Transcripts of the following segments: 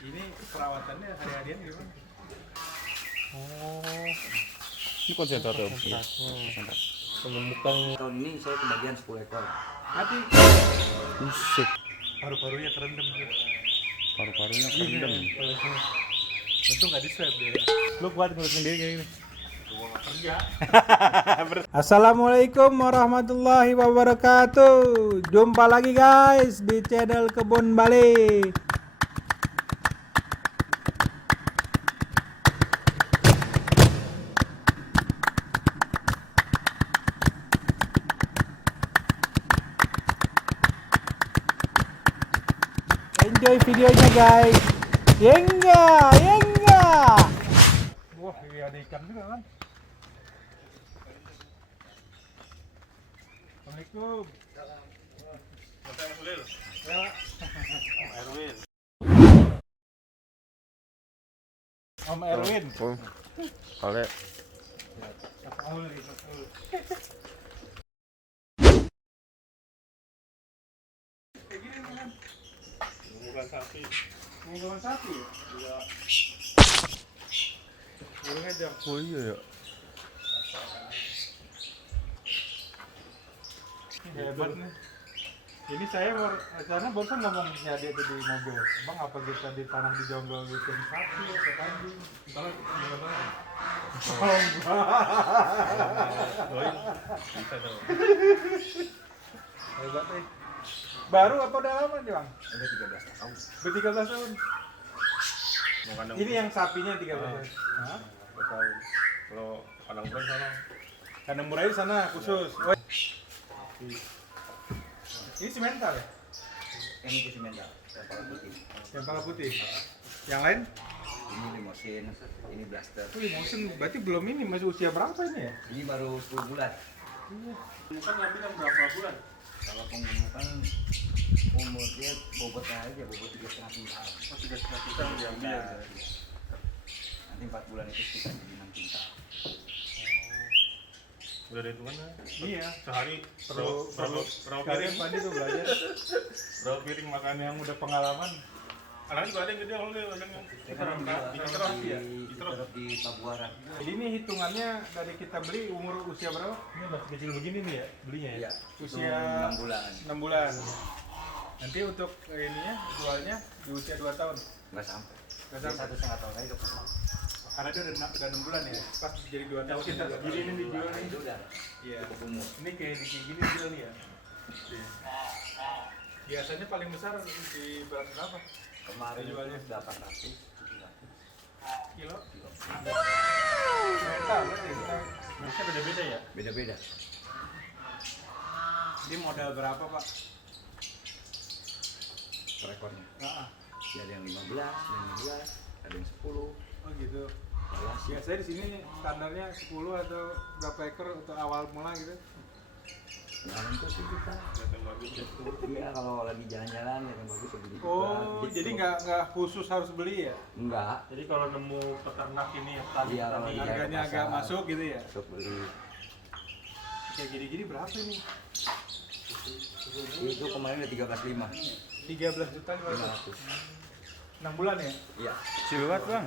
Ini perawatannya hari-harian gimana? Oh, ini konsentrasi om. Iya. Menemukan Tahun ini saya kebagian 10 ekor. Mati. musik, Paru-parunya kerendam tuh. paru-parunya kerendam. Untung nggak di swab dia. Lu kuat ngurus sendiri kayak gini. Gua nggak kerja. Assalamualaikum warahmatullahi wabarakatuh. Jumpa lagi guys di channel Kebun Bali. Enjoy videonya guys. Yenga, yenga. Wah, ini ada ikan juga kan? Assalamualaikum. Om Erwin. Oleh Kayak gini kan? Bukan sapi. Bukan sapi ya? Iya. Burung aja. oh iya ya. Hebat nih. Ini saya karena barusan ngomongnya dia tuh di mobil. Bang, apa kita di tanah di jonggol bikin sapi atau kambing? Kalau gimana? Oh enggak. Hebat nih. Baru apa udah lama nih bang? Udah 13 tahun. Ber 13 tahun. Ini yang sapinya 13 tahun. Hah? Kalau kandang bulan sana. Kandang murai di sana khusus. Oh. Ini simental ya? Yang itu simental, yang pala putih. Yang pala putih. Yang lain? Ini limosin, ini blaster. Oh, musim berarti belum ini, masih usia berapa ini ya? Ini baru 10 bulan. Bukan ngambil yang berapa bulan? Kalau pengumuman umurnya bobotnya aja, bobot 3,5 kintal. Oh, 3,5 juta diambil ya. Nanti 4 bulan itu sekitar jadi 6 kintal. Udah ada hitungannya. Iya. Sehari Perlu berapa kalian piring? pasti tuh belajar. Berapa piring makan Yang udah pengalaman. Anaknya juga ada yang gede kalau dia ada yang Saya kan Diterap ya? diterap di Pabuaran. Jadi ini hitungannya dari kita beli umur usia berapa? ini masih kecil begini nih ya belinya ya. Iya, Usia 6 bulan. 6 bulan. Nanti untuk ininya jualnya di usia 2 tahun. Enggak sampai. Nggak Dia sampai. 1,5 tahun lagi kepulang. Karena dia udah 6 bulan ya. Pas jadi 2 tahun kita segini ini dijual nih. Itu udah Iya. cukup umur. Ini kayak gini jual nih ya. Iya. Biasanya paling besar di berat berapa? Kemarin Jualnya? itu 800, 700 Kilo? kilo. Mental berarti kita. Biasanya beda-beda ya. Beda-beda. Ini modal berapa pak? Per ekornya. Nah, Ya, ada yang 15, 15, ada yang 10. oh gitu. Variasi. Biasanya di sini standarnya 10 atau berapa ekor untuk awal mula gitu? Yang itu sih kita. Iya, kalau lagi jalan-jalan ya yang bagus segini juga. Oh, Gitu. jadi nggak khusus harus beli ya? Enggak. Jadi kalau nemu peternak ini ya tadi Iya, kalau iya. Harganya ke agak pasar. masuk gitu ya? Untuk beli Kayak gini-gini berapa ini? itu kemarin udah 13,5. 13 juta 500. 6 bulan ya? Iya. kecil banget bang.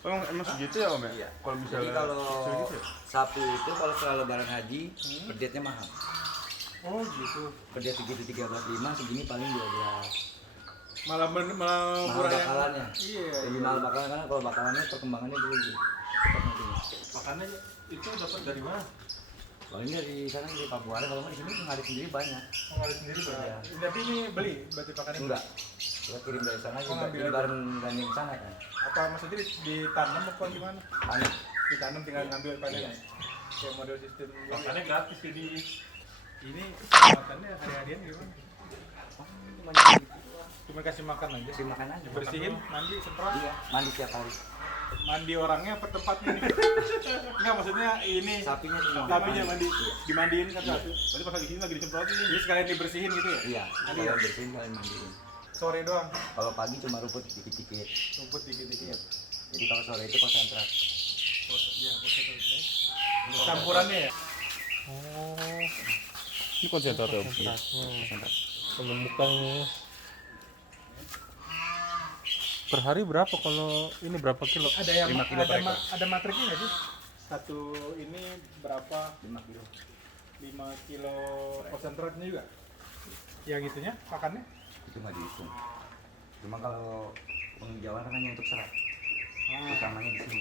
Oh, emang segitu ya om ya? Iya. Kalau Jadi misalnya kalau kecil gitu ya? sapi itu kalau setelah lebaran haji, per dietnya mahal. Oh gitu. Per diet segitu 13,5, segini paling 12. Malah Mahal murah yang bakalannya. iya. Lebih mahal bakalan karena kalau bakalannya perkembangannya dulu gitu. Cepat nantinya. Makannya itu dapat dari mana? Kalau ini dari sana dari Pabuaran, kalau nggak di sini ngarit sendiri banyak. Mengalir sendiri pak. Iya. Tapi ini beli berarti pakannya? Enggak. Kita kirim dari sana Oh, juga. ngambil Ini aja. bareng gandeng sana kan. Apa maksudnya ditanam apa gimana? Panik. Ditanam tinggal ngambil panennya. Iya. Kayak model sistem. Makannya gratis jadi. Ini makannya hari-harian gimana? Cuma gitu. Cuma kasih makan aja. Kasih makan aja. Bersihin, mandi, semprot. Iya, mandi tiap hari. Mandi orangnya apa tempatnya nih? Enggak maksudnya ini Sapinya semua. sapinya mandi, Iya. dimandiin kan satu. Berarti pas lagi sini lagi disemprotin. Jadi sekalian dibersihin gitu ya? Iya, kalau bersihin kalian mandiin. Sore doang, Kalau pagi cuma rumput dikit-dikit. rumput dikit-dikit. Iya. Jadi kalau sore itu konsentrat. Iya, terus. Campurannya ya? Oh, ini konsentrasi om. Iya. Menemukan Per hari berapa kalau ini berapa kilo? Ada yang 5 kilo per ekor. ada matriknya nggak sih? Satu ini berapa? 5 kilo. 5 kilo konsentratnya juga? Yang itunya pakannya? Itu nggak dihitung. Cuma kalau penghijauan kan hanya untuk serat. Utamanya di sini.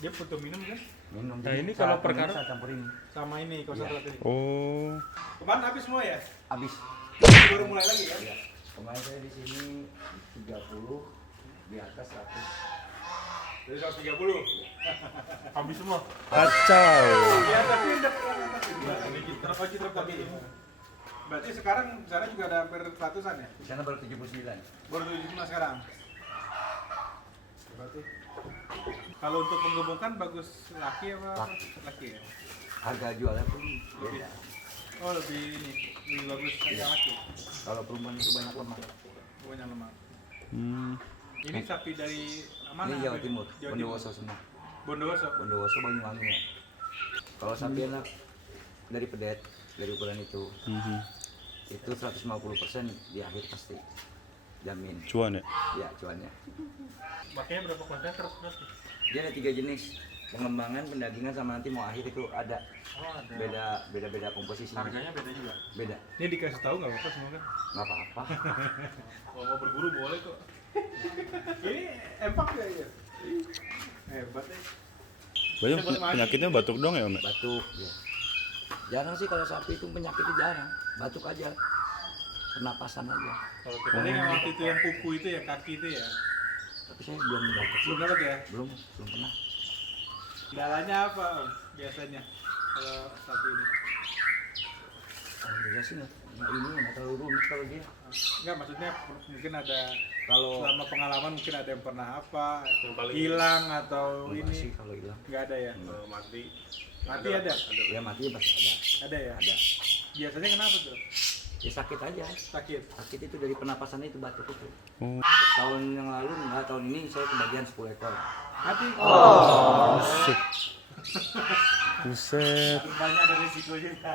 Dia butuh minum kan? Minum. Nah, Jadi ini kalau saat per ini karung? saya campur ini. Sama ini konsentrat ini. Oh. Kemarin habis semua ya? Habis. Baru mulai lagi kan? Ya. Kemarin saya di sini 30, di atas 100. Jadi 130. Habis semua. Kacau. Biasa pindah. Ini citra tapi ini. Berarti sekarang di sana juga ada hampir 100-an ya? Di sana baru 79. Baru 75 sekarang. Berarti kalau untuk menggemukkan bagus laki apa? Laki ya? Harga jualnya pun beda. Oh lebih bagus harga laki. Kalau perempuan itu banyak lemak. Banyak lemak. Hmm. Ini sapi dari mana? Ini Jawa Timur, Jawa Bondowoso semua. Bondowoso. Bondowoso Banyuwangi ya. Kalau sapi enak dari pedet, dari ukuran itu, Mhm. itu 150% di akhir pasti. Jamin. Cuan ya? Ya cuannya. Makanya berapa konsentrat berarti? Dia ada 3 jenis. Pengembangan, pendagingan sama nanti mau akhir itu ada. Oh ada. Beda komposisinya. Harganya beda juga. Beda. Ini dikasih tahu nggak apa-apa semua kan? Nggak apa-apa. Kalau mau berburu boleh kok. Ini empak ya ya? Hebat ya. Banyak penyakitnya batuk dong ya, Om? Batuk. Ya. Jarang sih kalau sapi itu penyakitnya jarang. Batuk aja. Pernapasan aja. Kalau kita ini yang waktu itu yang kuku itu ya, kaki itu ya. Tapi saya belum dapat. Belum dapat ya? Belum pernah. Kendalanya apa Om, biasanya kalau sapi ini? Alhamdulillah sih nggak terlalu rumit kalau dia. Enggak, maksudnya mungkin ada Kalau selama pengalaman mungkin ada yang pernah apa, hilang atau enggak sih ini kalau hilang. nggak ada ya? Enggak. Mati ada? Ya mati pasti ada. Ada ya? Ada. Biasanya kenapa tuh? Ya sakit aja. Sakit? Sakit itu dari pernapasannya itu batuk itu. Oh. Tahun yang lalu enggak, tahun ini saya kebagian 10 ekor. Mati? Buset. Banyak ada risikonya ya.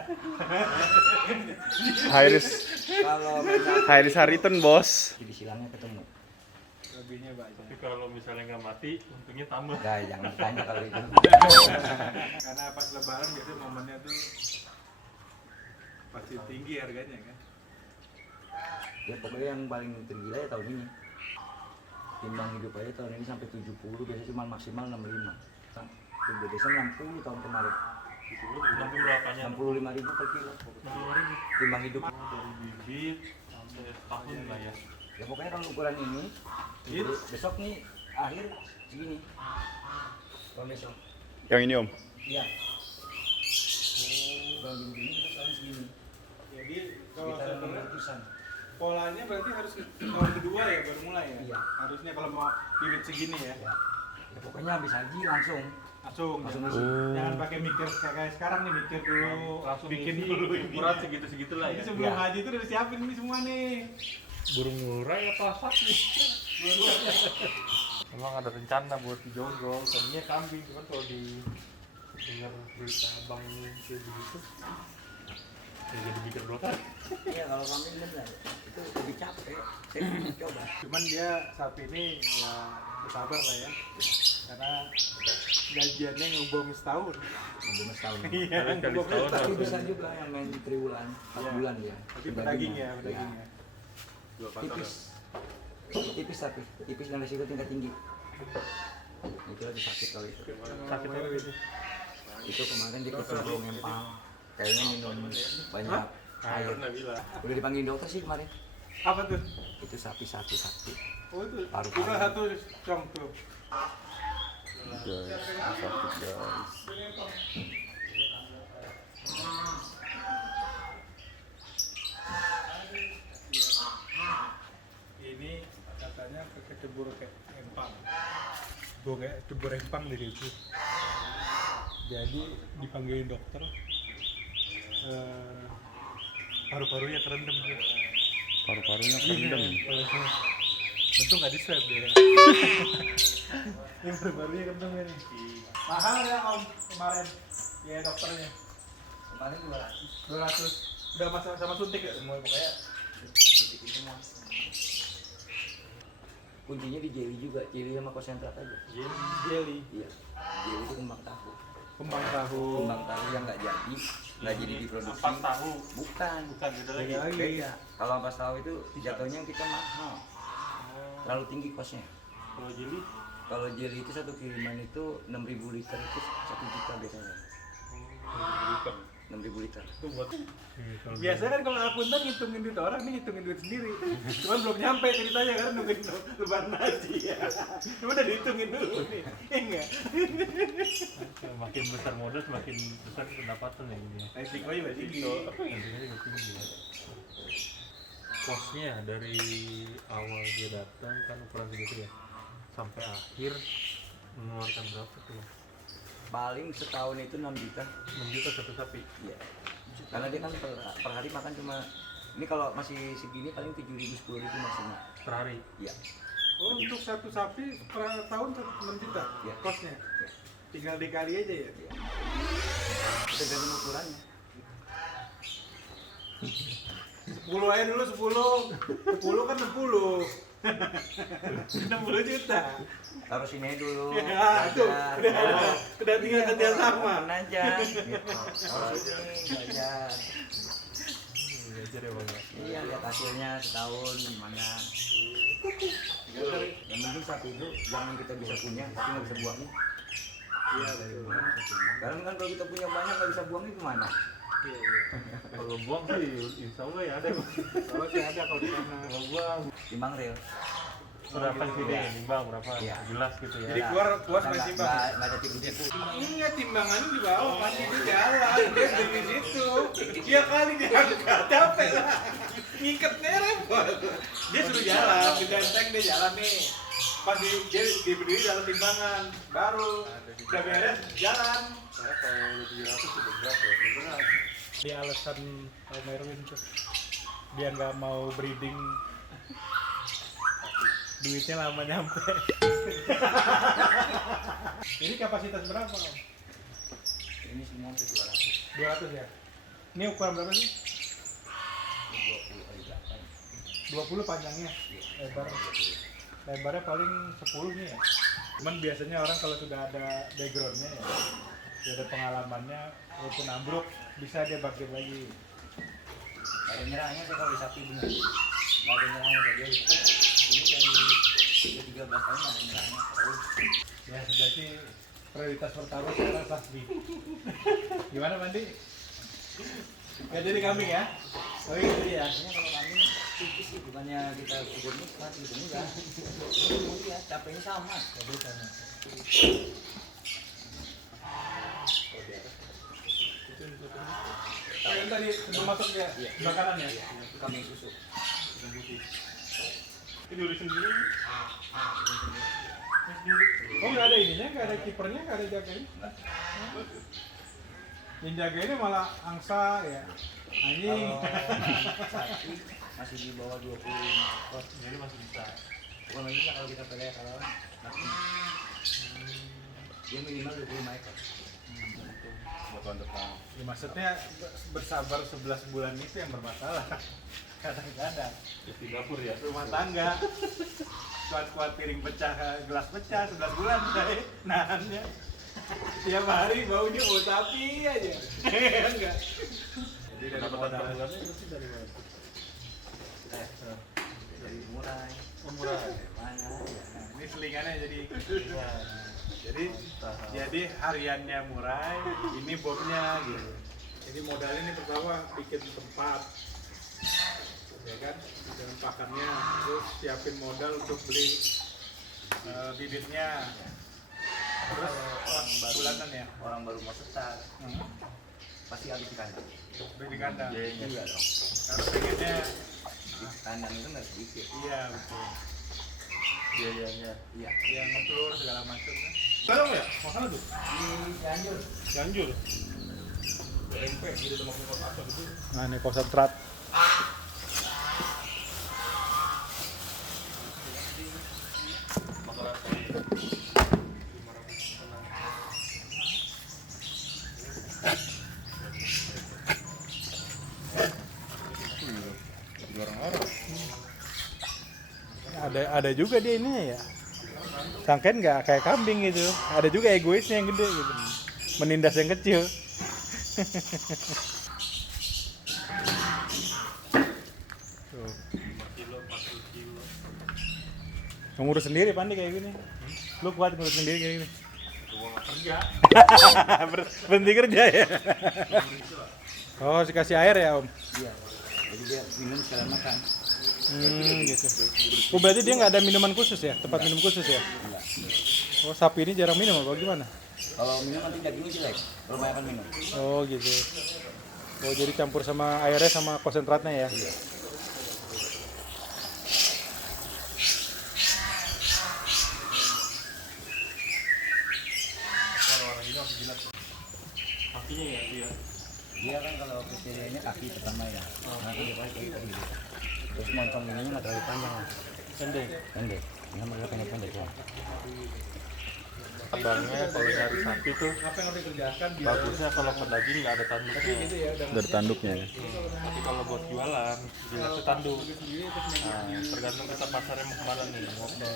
High Kalau banyak risk Hariton, Bos. di silangnya ketemu. Lebihnya banyak. Tapi kalau misalnya nggak mati, untungnya tambah. Enggak, jangan tanya kalau itu. Karena pas lebaran biasanya momennya tuh pasti tinggi harganya kan. Ya pokoknya yang paling tergila ya tahun ini. Timbang hidup aja tahun ini sampai 70, biasanya cuma maksimal 65. Udah desa 60 tahun kemarin. 60 berapanya? 65.000 per kilo. 60.000 Timbang hidup. dari bibit sampai setahun lah ya. Ya pokoknya kalau ukuran ini, besok nih akhir segini. Kalau besok. Yang ini, Om. Iya. Kalau gini besok tahun segini. Jadi kalau Sekitar sebenarnya 600-an. polanya berarti harus tahun kedua ya baru mulai ya? Iya. Harusnya kalau mau bibit segini ya. Ya. Ya pokoknya habis haji langsung. Langsung Langsung jangan, isi. jangan pakai mikir kayak sekarang nih, mikir dulu Langsung bikin isi, dulu ini. ukuran segitu-segitu lah Ini ya. sebelum Iya. haji itu udah disiapin ini semua nih. Burung murai apa sapi? Dua-duanya. Emang ada rencana buat dijonggol, tadinya kambing, cuman kalau di dengar berita bang kayak begitu, ya jadi mikir dua kali. Iya kalau kami benar itu lebih capek. Saya belum coba. Cuman dia sapi ini ya bersabar lah ya. Karena gajiannya ngubung setahun. Belum setahun. Iya, Kali ngubung setahun Tapi setahun. bisa juga yang main di triwulan, 4 Iya. bulan ya. Tapi pedaging ya, pedagingnya. Tipis. Tipis tapi tipis dan resiko tingkat tinggi. Itu lagi sakit kalau itu. Sakit banget itu. Itu kemarin di belum empang. Kayaknya minum banyak air. bilang. Udah dipanggil dokter sih kemarin. Apa tuh? Itu sapi sakit. Oh itu. Paru-paru. Itu satu cong tuh. Guys, sakit guys. Ini katanya kecebur kayak empang. Cebur empang di situ. Jadi dipanggilin dokter. Paru-parunya kerendam tuh. Paru-parunya kerendam. Untung nggak di swab dia. Ini paru-parunya kerendam ini. Mahal ya Om kemarin ya dokternya. Kemarin 200. 200. Udah sama suntik ya semua pokoknya. Titik itu mah. kuncinya di jelly juga, jelly sama konsentrat aja. Jelly. Iya, jelly itu kembang tahu. Kembang tahu. Kembang tahu yang nggak jadi diproduksi. Ampas tahu. Bukan. Bukan beda lagi. Beda lagi. Beda. Kalau ampas tahu itu jatuhnya kita mahal, terlalu tinggi kosnya. Kalau jeli Kalau jelly itu satu kiriman itu 6.000 liter itu 1 juta biasanya. 6.000 liter. itu buat Biasanya kan kalau akuntan ngitungin duit orang, nih ngitungin duit sendiri. Cuman belum nyampe ceritanya karena nungguin lebaran haji ya. Cuma udah dihitungin dulu nih. Enggak. makin besar modal semakin besar pendapatan ya ini. Resikonya masih Itu nantinya juga tinggi ya. Kosnya dari awal dia datang kan ukuran segitu ya sampai akhir mengeluarkan berapa tuh? Paling setahun itu 6 juta. 6 juta satu sapi. Iya. Karena dia kan per hari makan cuma ini kalau masih segini paling 7.000 10.000 maksimal. Per hari. Iya. Oh, untuk satu sapi per tahun 6 juta Iya. kosnya. Iya. Tinggal dikali aja ya. Tergantung ukurannya. 10 aja dulu 10 kan 60. 60 juta. Taruh sini dulu. Ya, itu udah tinggal kerja sama. aja. Gitu. Taruh sini belajar. Belajar ya bang. Iya, lihat hasilnya setahun gimana. Yang penting sapi itu jangan kita bisa punya tapi nggak bisa buangnya. Iya, betul. Karena kan kalau kita punya banyak nggak bisa buangnya gimana? Iya, iya. Kalau buang sih insya Allah ya ada. Kalau sih ada kalau di sana. Kalau buang Timbang real. berapa sih deh timbang berapa? Iya. Jelas gitu ya. Jadi keluar sama timbang. Nggak ada tipu-tipu. Iya, timbangannya di bawah, pasti di jalan, dia dari situ. Dia kali diangkat, capek lah. Ngiketnya repot. Dia suruh jalan, di benteng dia jalan nih. Pas dia berdiri dalam timbangan, baru udah beres jalan. Karena kalau 700 sudah berat ya, berat. Dia alasan Om Erwin tuh, dia nggak mau breeding, duitnya lama nyampe. Ini kapasitas berapa Om? Ini semua untuk 200. 200 ya? Ini ukuran berapa sih? 20 kali 8. 20 panjangnya, lebarnya paling 10 nih ya. Cuman biasanya orang kalau sudah ada backgroundnya ya, sudah ada pengalamannya, walaupun ambruk bisa dia bangkit lagi. Ada nyerahnya sih kalau di sapi bener. Nggak ada nyerahnya kayak dia itu. Ini dari 13 tahun ada nyerahnya. Ya berarti prioritas pertama sekarang sapi. Gimana Mandi? Gak jadi kambing ya? Oh gitu ya? Biasanya kalau kambing tipis sih, bukannya kita syukur nikmat gitu enggak. Ini ya capeknya sama. Jadi sama. Oh yang tadi sebelum masuk ya? Makanan ya? Itu kambing susu. Ini udah sendiri. Oh nggak ada ininya, nggak ada kipernya, nggak ada jaganya? Yang jagainnya malah angsa ya? Anjing. Kalau sapi masih di bawah 25 ekor. Jadi masih bisa. Bukan lagi lah kalau kita pakai kalau dia minimal 25 ekor. Buat tahun depan. Ya, maksudnya bersabar 11 bulan itu yang bermasalah. Kadang-kadang Di dapur ya. rumah tangga kuat-kuat piring pecah, gelas pecah 11 bulan saya nahannya. Tiap hari baunya bau sapi aja. Enggak. Jadi dari Pendapatan per modal bulannya itu dari mana? Dari murai. Murah. Mana ya. ini selingannya jadi Iya. jadi hariannya murai, ini bomnya gitu. Jadi modalnya ini pertama bikin tempat, ya kan, dengan pakannya, terus siapin modal untuk beli bibitnya, terus bulanan ya, Orang baru mau start pasti habis di kandang. beli di kandang. Iya dong. Karena pengennya, Di kandang itu nggak sedikit. iya betul, Biayanya. Iya. yang ngetelur segala macam kan. Sekarang ya, makan tuh. Di Cianjur. Cianjur. MP gitu udah makin kos apa gitu. Nah ini konsentrat. Makanan saya. 500 Ada ada juga dia ininya ya. Sangkain nggak kayak kambing gitu. Ada juga egoisnya yang gede gitu. Menindas yang kecil. Tuh. 5 kilo, 40 kilo. Ngurus sendiri Pandi kayak gini. Lu kuat ngurus sendiri kayak gini. Gua nggak kerja. Berhenti kerja ya. Oh, dikasih air ya Om. Iya. Jadi dia minum sekalian makan. Gitu. Oh, berarti dia nggak ada minuman khusus ya? Tempat minum khusus ya? Enggak. Oh, sapi ini jarang minum apa gimana? Kalau minum nanti dagingnya jelek. Kalau banyak minum. Oh, gitu. Oh, jadi campur sama airnya sama konsentratnya ya? Iya. Orang-orang ini harus jilat. Kakinya ya dia. Dia kan kalau kriterianya kaki pertama ya. Nanti dia pakai kaki. Terus moncong ini nggak terlalu panjang. Pendek. Pendek. Ini mereka pendek ya. Abangnya kalau nyari sapi tuh bagusnya kalau ke daging nggak ada tanduknya. Dari tanduknya ya. Tapi kalau buat jualan jilatnya tanduk. Nah, tergantung kita pasarnya mau kemana nih, mau ke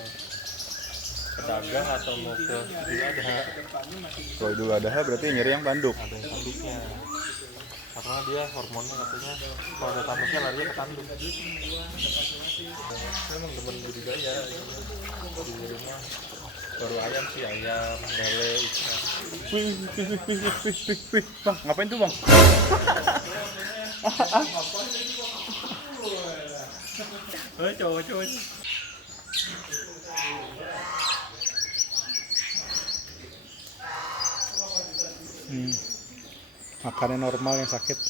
pedagang atau mau ke Idul Adha. Kalau Idul Adha berarti nyari yang tanduk. Ada yang tanduknya. Karena dia hormonnya katanya kalau ada tanduknya larinya ke tanduk. Saya emang demen budidaya di rumah. Baru ayam sih, ayam, lele, ikan. Wih, Bang, ngapain tuh Bang? Cowok-cowok. Makannya normal yang sakit.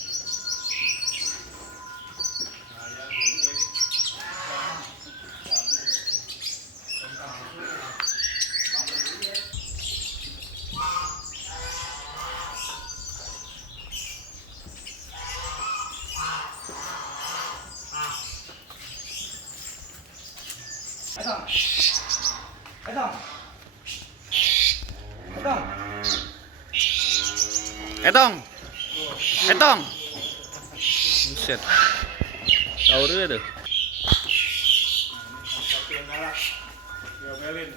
Etong. Buset. Tahu dulu tuh. Diomelin.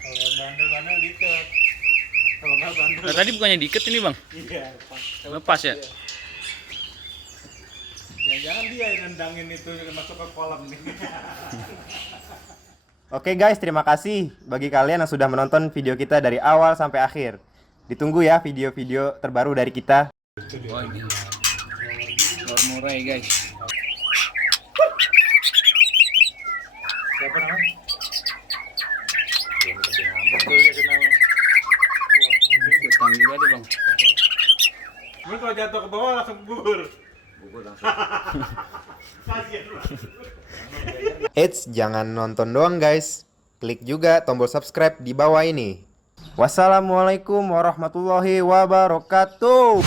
Kalau bandel-bandel diikat. Kalau nggak bandel. Nah, tadi bukannya diikat ini Bang? Iya. Lepas ya? Jangan dia yang nendangin itu masuk ke kolam nih. Oke guys, terima kasih bagi kalian yang sudah menonton video kita dari awal sampai akhir. Ditunggu ya video-video terbaru dari kita. Oh ini. Telur murai guys. Siapa namanya? Utang juga tuh Bang. Ini kalau jatuh ke bawah langsung gugur. Gugur langsung. Eits, jangan nonton doang guys. Klik juga tombol subscribe di bawah ini. Wassalamualaikum warahmatullahi wabarakatuh.